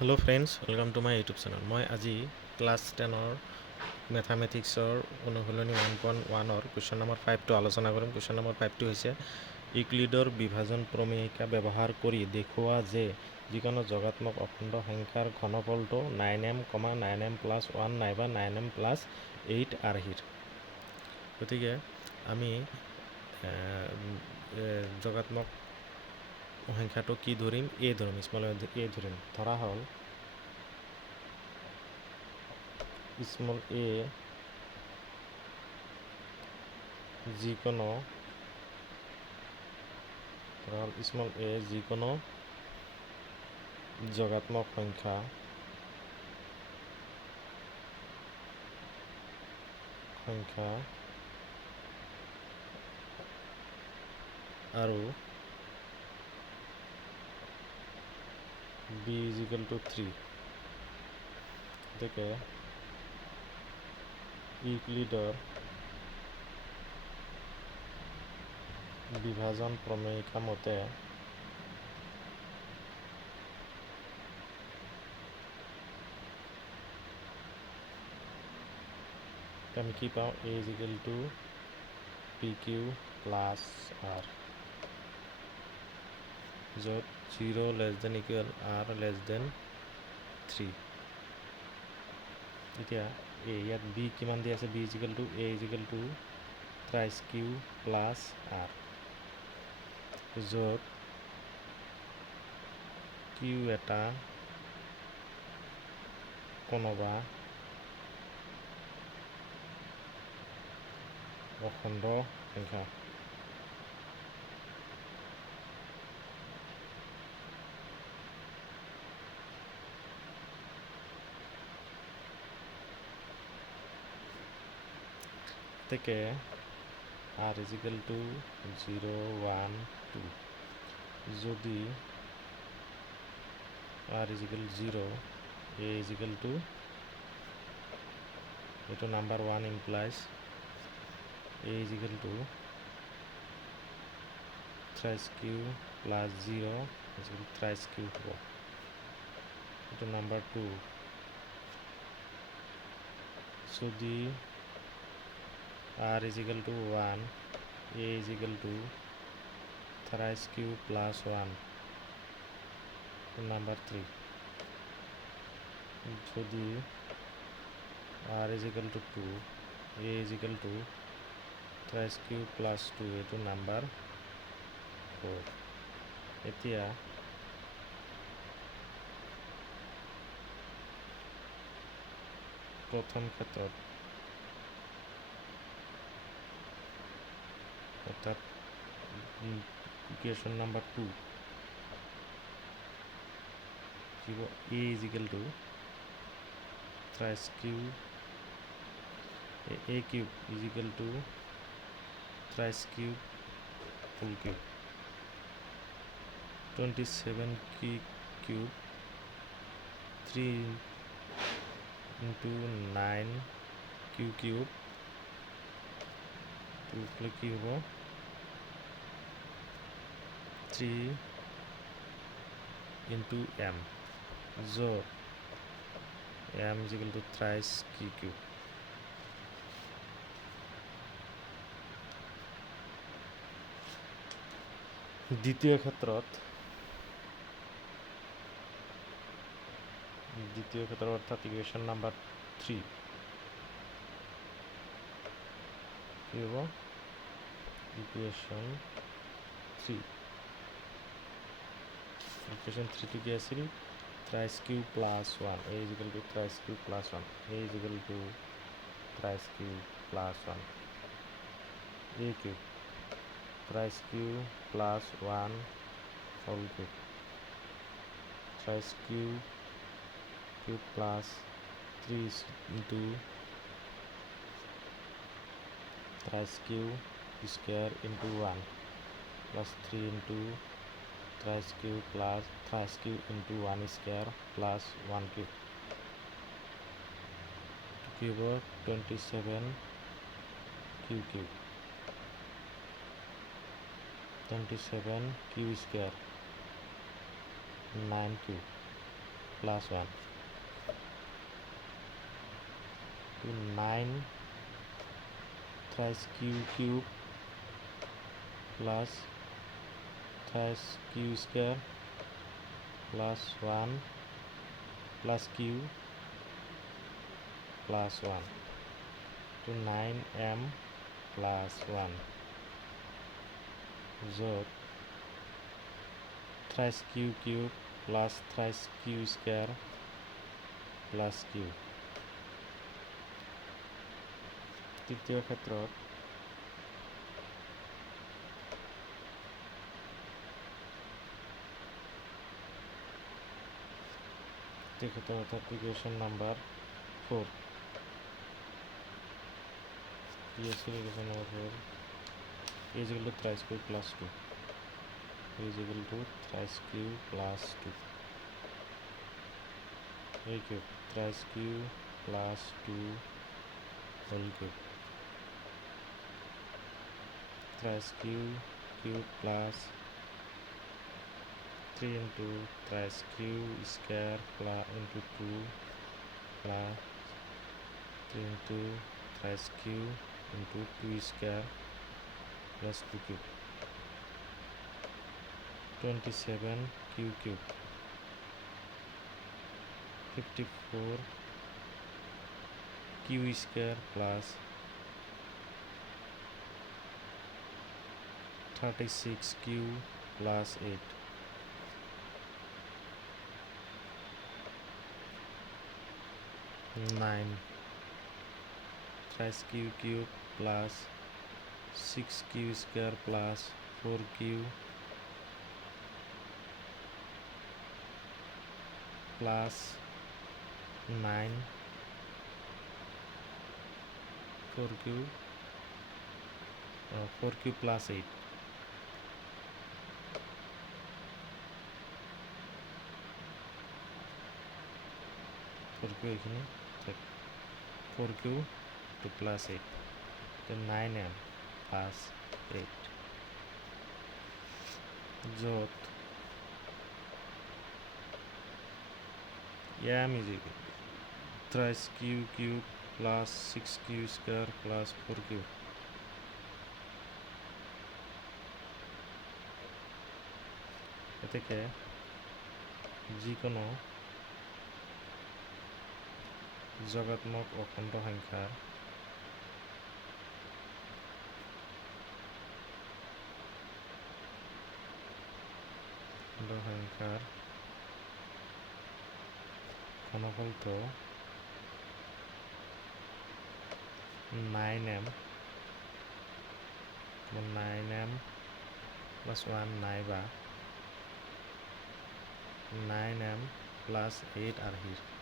Hello friends, welcome to my YouTube channel. মই আজি class 10ৰ মেথামেটিক্সৰ অনুশীলনী 1.1ৰ কুৱেশ্যন নম্বৰ 5টো আলোচনা কৰিম। কুৱেশ্যন নম্বৰ 5টো হৈছে ইউক্লিডৰ বিভাজন প্ৰমেয়িকা ব্যৱহাৰ কৰি দেখুওৱা যে যিকোনো যোগাত্মক অখণ্ড সংখ্যাৰ ঘনফলটো 9m, 9m + 1 নাইবা 9m + 8 আৰ্হিৰ। গতিকে আমি যোগাত্মক সংখ্যাটো কি ধৰিম? এ ধৰিম, স্মল এ ধৰিম। ধৰা হ'ল স্মল এ যিকোনো যোগাত্মক সংখ্যা আৰু b = 3। গতিকে ইউক্লিডৰ বিভাজন প্ৰমেয়িকা মতে আমি কি পাওঁ? a = pq + r, য'ত 0 <= r <3। এতিয়া ইয়াত b কিমান দি আছে? b = a = thrice q + r, য'ত q এটা কোনোবা অখণ্ড সংখ্যা। গতিকে r = 0, 1, 2। যদি r = 0, a = এইটো number 1 implies a = thrice q + 0 thrice q হ'ব। এইটো নাম্বাৰ 2। যদি r = 1, a = thrice q + 1, number 3। যদি r = 2, a = thrice q + 2, এইটো নাম্বাৰ 4। এতিয়া প্ৰথম ক্ষেত্ৰত অৰ্থাৎ equation number 2 a = thrice q, a cube = thrice cube whole cube, 27 cube 3 × 9 q cube কি হ'ব? 3 × m, য'ত m = thrice q cube। দ্বিতীয় ক্ষেত্ৰত অৰ্থাৎ ইকুৱেশ্যন নম্বৰ 3 কি হ'ব? ইকুৱেশ্যন 3টো কি আছিল? thrice q + 1, a = thrice q + 1, a = thrice q + 1, a cube thrice q + 1 whole cube, thrice q plus 3 × thrice q square into 1 plus 3 × thrice q plus thrice q into 1 square plus 1 cube to give 27 q cube, 27 q square 9 cube plus 1 to 9 thrice q cube plus thrice q square plus 1 plus q plus 1 to 9m plus 1 য'ত thrice q cube plus thrice q square plus q তৃতীয় ক্ষেত্ৰত অর্থাৎ equation number 4 কি আছে equation number 4 is equal to thrice q plus 2 is equal to thrice q plus 2 a cube thrice q plus 2 whole cube thrice q cube plus 3 into thrice q square plus into 2 plus 3 into thrice q into 2 square plus 2 cube 27 q cube 54 q square plus 36 q plus 8 9 thrice q cube plus 6q square plus 4q plus 9 4q 4q plus 8 4q এখানে 4q to plus 8 then 9m plus 8 য'ত m is equal to thrice q cube plus 6q square plus 4q এতে যিকোনো যোগাত্মক অখণ্ড সংখ্যাৰ ঘনফলটো 9m plus 1 নাইবা 9m plus 8 আৰ্হিৰ